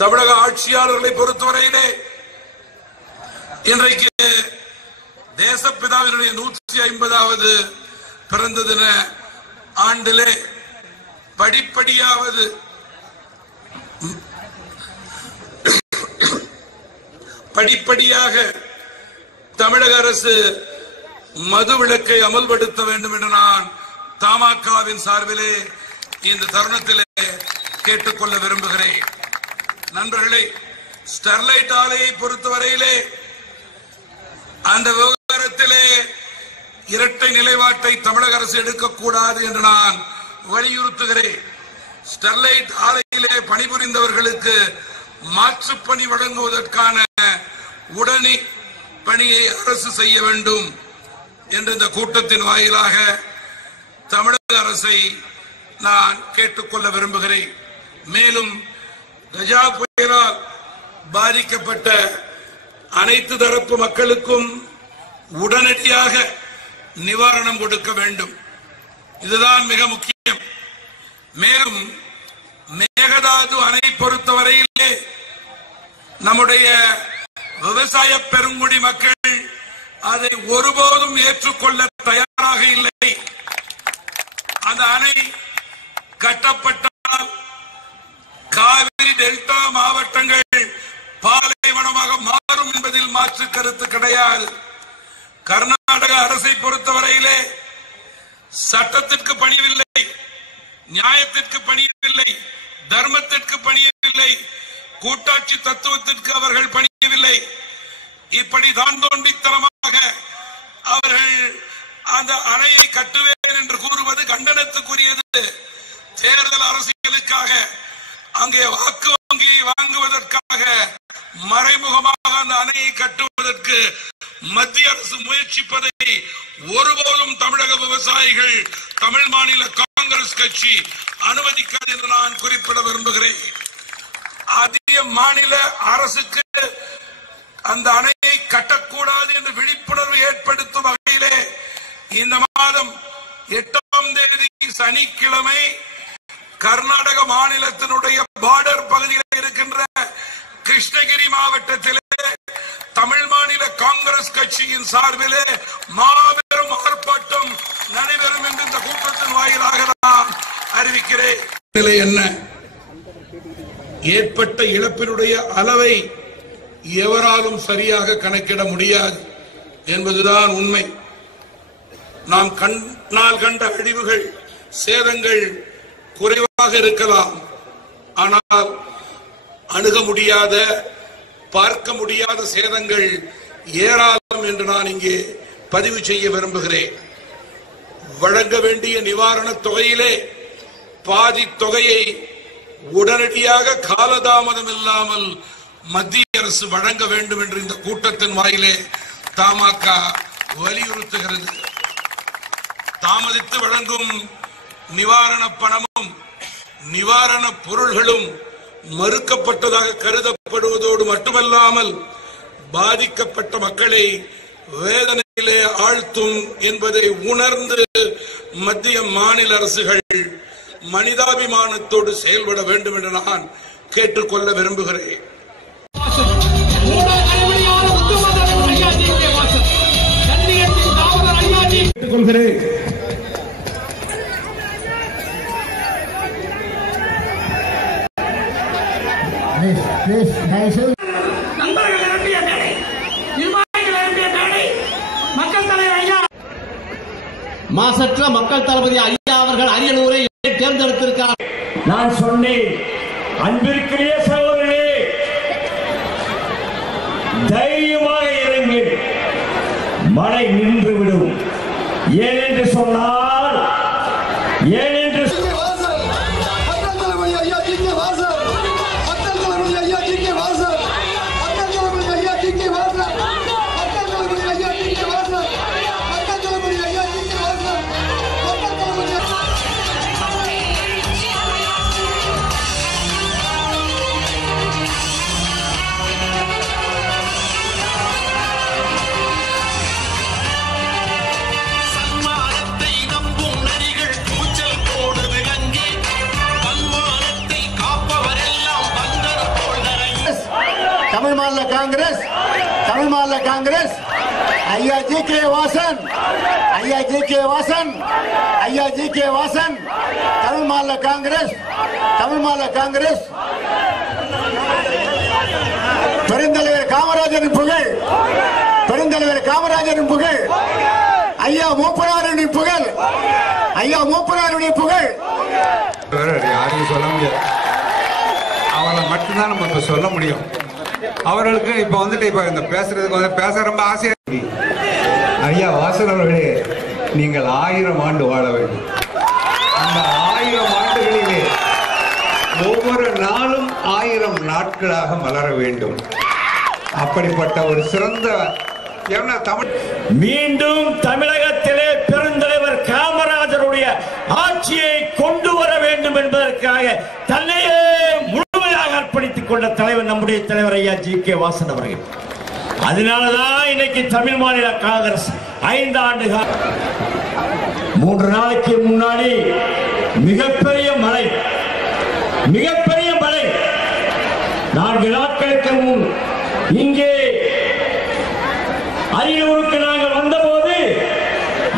தமிழக ஆட்சியாளர்களை பொறுத்தவரையிலே இன்றைக்கு தேசப்பிதாவினுடைய 150வது பிறந்த தின ஆண்டிலே படிப்படியாக தமிழக அரசு மதுவிலக்கை அமல்படுத்த வேண்டும் என்று நான் தமாகவின் சார்பிலே இந்த தருணத்திலே கேட்டுக்கொள்ள விரும்புகிறேன். நண்பர்களே, ஸ்டெர்லைட் ஆலையை பொறுத்தவரையிலே அந்த விவகாரத்திலே இரட்டை நிலைப்பாட்டை தமிழக அரசு எடுக்கக்கூடாது என்று நான் வலியுறுத்துகிறேன். ஸ்டெர்லைட் ஆலையிலே பணிபுரிந்தவர்களுக்கு மாற்றுப் பணி வழங்குவதற்கான உடனடி பணியை அரசு செய்ய வேண்டும் என்று இந்த கூட்டத்தின் வாயிலாக தமிழக அரசை நான் கேட்டுக்கொள்ள விரும்புகிறேன். மேலும் கஜா புயலால் பாதிக்கப்பட்ட அனைத்து தரப்பு மக்களுக்கும் உடனடியாக நிவாரணம் கொடுக்க வேண்டும். இதுதான் மிக முக்கியம். மேலும் மேகதாது அணை பொறுத்தவரையிலே நம்முடைய விவசாய பெருங்குடி மக்கள் அதை ஒருபோதும் ஏற்றுக்கொள்ள தயாராக இல்லை. அந்த அணை கட்டப்பட்டால் காவிரி டெல்டா மாவட்டங்கள் பாலைவனமாக மாறும் என்பதில் மாற்று கருத்து கிடையாது. கர்நாடக அரசை பொறுத்தவரையிலே சட்டத்திற்கு பணியவில்லை, நியாயத்திற்கு பணியவில்லை, தர்மத்திற்கு பணியவில்லை, கூட்டாட்சி தத்துவத்திற்கு அவர்கள் பணியவில்லை. இப்படி தான் தோண்டித்தனமாக அவர்கள் அந்த அணையை கட்டுவேன் என்று கூறுவது கண்டனத்துக்குரியது. தேர்தல் அரசியலுக்காக அங்கே வாக்கு வங்கியை வாங்குவதற்காக மறைமுகமாக அந்த அணையை கட்டுவதற்கு மத்திய அரசு முயற்சிப்பதை ஒருபோதும் தமிழக விவசாயிகள், தமிழ் மாநில காங்கிரஸ் கட்சி அனுமதிக்காது என்று நான் குறிப்பிட விரும்புகிறேன். அதிக மாநில அரசுக்கு அந்த அணையை கட்டக்கூடாது என்று விழிப்புணர்வு ஏற்படுத்தும் வகையிலே இந்த மாதம் 8ஆம் தேதி சனிக்கிழமை கர்நாடக மாநிலத்தினுடைய பார்டர் பகுதியில் இருக்கின்ற கிருஷ்ணகிரி மாவட்டத்திலே தமிழ் மாநில காங்கிரஸ் கட்சியின் சார்பிலே மாபெரும் ஆர்ப்பாட்டம் நடைபெறும் என்று இந்த கூட்டத்தின் வாயிலாக நான் அறிவிக்கிறேன். என்ன ஏற்பட்ட இழப்பினுடைய அளவை எவராலும் சரியாக கணக்கிட முடியாது என்பதுதான் உண்மை. நாம் கண்ணால் கண்ட அழிவுகள், சேதங்கள் குறைவாக இருக்கலாம். ஆனால் அணுக முடியாத, பார்க்க முடியாத சேதங்கள் ஏராளம் என்று நான் இங்கே பதிவு செய்ய விரும்புகிறேன். வழங்க வேண்டிய நிவாரணத் தொகையிலே பாதி தொகையை உடனடியாக காலதாமதம் இல்லாமல் மத்திய அரசு வழங்க வேண்டும் என்று இந்த கூட்டத்தின் வாயிலே தமாக வலியுறுத்துகிறது. தாமதித்து வழங்கும் நிவாரண பணமும் நிவாரண பொருள்களும் மறுக்கப்பட்டதாக கருதப்படுவதோடு மட்டுமல்லாமல் பாதிக்கப்பட்ட மக்களை வேதனையிலே ஆழ்த்தும் என்பதை உணர்ந்து மத்திய மாநில அரசுகள் மனிதாபிமானத்தோடு செயல்பட வேண்டும் என்று நான் கேட்டுக்கொள்ள விரும்புகிறேன். மாசற்ற மக்கள் தளபதி ஐயா அவர்கள் அரியலூரை தேர்ந்தெடுத்திருக்கிறார். நான் சொன்னேன், அன்பிற்குரிய சகோதரர்களே, தைரியமாக இறங்கி மழை நின்றுவிடும். ஏனென்று சொன்னால், ஏனென்று சன்மானத்தை நம்பும் நரிகள் கூச்சல் தமிழ் மாநில காங்கிரஸ் ஐயா ஜி.கே. வாசன் தமிழ் மாநில காங்கிரஸ் பெருந்தலைவர் காமராஜரின் புகழ் ஐயா மூப்பனாருடைய புகழ் யாரையும் சொல்ல முடியாது. அவளை மட்டும்தான் நம்ம இப்ப சொல்ல முடியும். அவர்களுக்கு இப்ப வந்துட்டு இப்ப இந்த பேசுறதுக்கு பேச ரொம்ப ஆசையா. ஐயா வாசன் அவர்களே, நீங்கள் 1000 ஆண்டு வாழ வேண்டும். அந்த 1000 ஆண்டுகளிலே ஒவ்வொரு நாளும் 1000 நாட்களாக மலர வேண்டும். அப்படிப்பட்ட ஒரு சிறந்த தமிழ் மீண்டும் தமிழகத்திலே பெருந்தலைவர் காமராஜருடைய ஆட்சியை கொண்டு வர வேண்டும் என்பதற்காக தன்னையே முழுமையாக அர்ப்பணித்துக் கொண்ட தலைவர் நம்முடைய தலைவர் ஐயா ஜி.கே. வாசன் அவர்கள். அதனாலதான் இன்னைக்கு தமிழ் மாநில காங்கிரஸ் 5 ஆண்டுகள் 3 நாளைக்கு முன்னாடி மிகப்பெரிய மழை 4 நாட்களுக்கு முன் இங்கே அரியலூருக்கு நாங்கள் வந்தபோது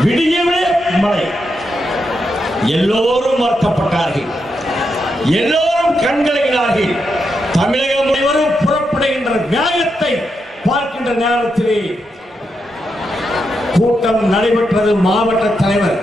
விடியவே மழை. எல்லோரும் வருத்தப்பட்டார்கள், எல்லோரும் கண்களைகளாகி தமிழகம் முழுவதும் புறப்படுகின்ற வேகத்தை பார்க்கின்ற நேரத்திலே கூட்டம் நடைபெற்றது. மாவட்ட தலைவர்